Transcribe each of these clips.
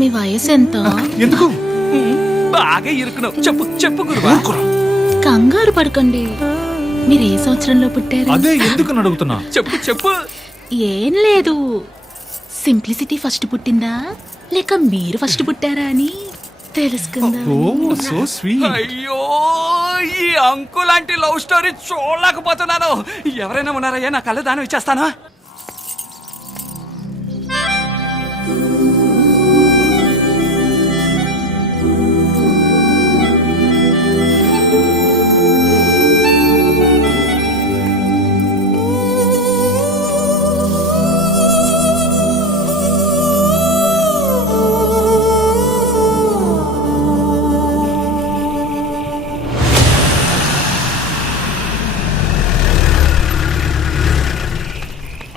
మీ వయసు ఎంత? ఎందుకు బాగా ఇరుకున్నావు. చెప్పు చెప్పు గురువా. కంగారు పడకండి. మీరు ఏ సంవత్సరంలో పుట్టారు? అదే ఎందుకు అడుగుతున్నా. చెప్పు చెప్పు. ఏం లేదు, సింప్లిసిటీ ఫస్ట్ పుట్టిందా లేక మీరు ఫస్ట్ పుట్టారా అని తెలుసుకుందా. ఓ సో స్వీట్. అయ్యో, ఈ అంకు లాంటి లవ్ స్టోరీ చూడలేకపోతున్నాను. ఎవరైనా ఉన్నారయ్యా, నా కళ్ళ దానం ఇచ్చేస్తానా?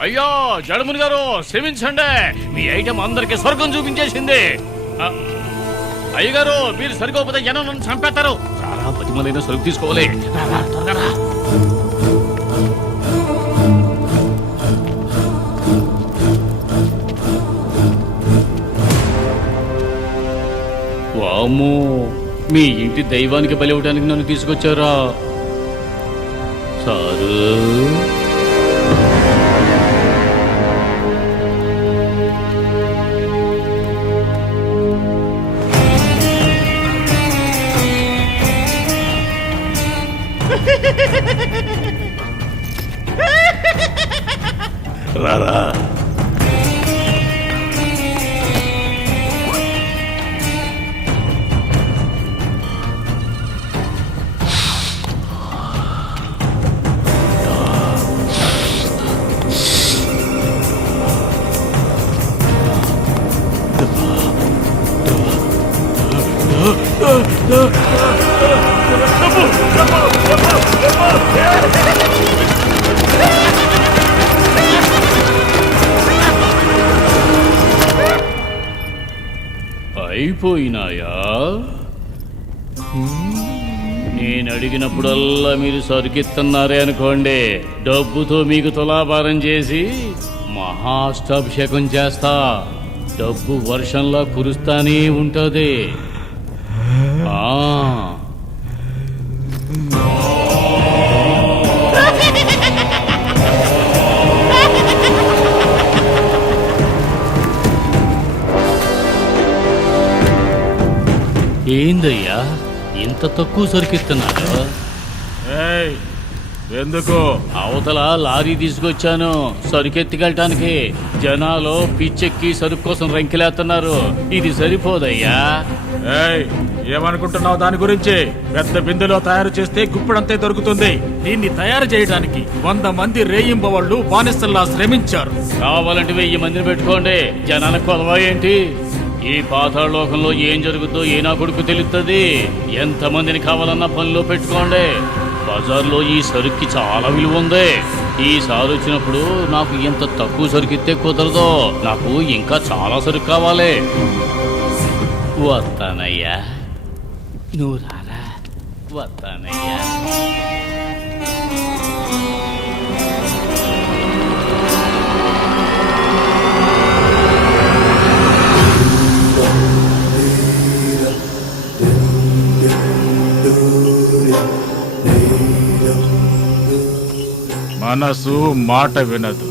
అయ్యో జడముని గారు, క్షమించండి, మీ ఐటమ్ అందరికి స్వర్గం చూపించేసింది. అయ్యగారు, మీరు సరిపోతే జనం నన్ను చంపేస్తారు. చాలా పతిమలైన సరుకు తీసుకోవాలి. త్వరగా రా. వామ్మో, మీ ఇంటి దైవానికి బలి ఇవ్వడానికి నన్ను తీసుకొచ్చారా సారు? రారా. అయిపోయినాయా? నేను అడిగినప్పుడల్లా మీరు సరుకిస్తున్నారే అనుకోండి, డబ్బుతో మీకు తులాభారం చేసి మహాష్టాభిషేకం చేస్తా. డబ్బు వర్షంలా కురుస్తానే ఉంటది. ఏందయ్యా ఇంత తక్కువ సరుకిస్తున్నారు? ఎందుకు? అవతల లారీ తీసుకొచ్చాను సరుకెత్తికెళ్ళటానికి. జనాలు పిచ్చెక్కి సరుకు కోసం రంకెలేస్తున్నారు. ఇది సరిపోదయ్యా. ఏమనుకుంటున్నావు దాని గురించి? పెద్ద బిందెలో తయారు చేస్తే గుప్పెడంతే దొరుకుతుంది. దీన్ని తయారు చేయడానికి 100 మంది రేయింబవళ్ళు బానిసల్లా శ్రమించారు. కావాలంటే 1000 మందిని పెట్టుకోండి. జనాలకు కొలవా ఏంటి? ఈ పాతాళలోకంలో ఏం జరుగుతుందో ఏ నా కొడుకు తెలుస్తుంది. ఎంతమందిని కావాలన్నా పనిలో పెట్టుకోండి. బజార్లో ఈ సరుక్కి చాలా విలువ ఉంది. ఈసారి వచ్చినప్పుడు నాకు ఎంత తక్కువ సరుకిస్తే కుదరదో. నాకు ఇంకా చాలా సరుకు కావాలి. వస్తానయ్యా, నువ్వు రారా. వస్తానయ్యా. మనసు మాట వినదు.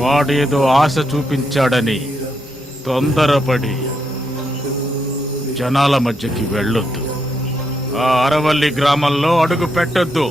వాడేదో ఆశ చూపించాడని తొందరపడి జనాల మధ్యకి వెళ్ళొద్దు. ఆ అరవల్లి గ్రామంలో అడుగు పెట్టొద్దు.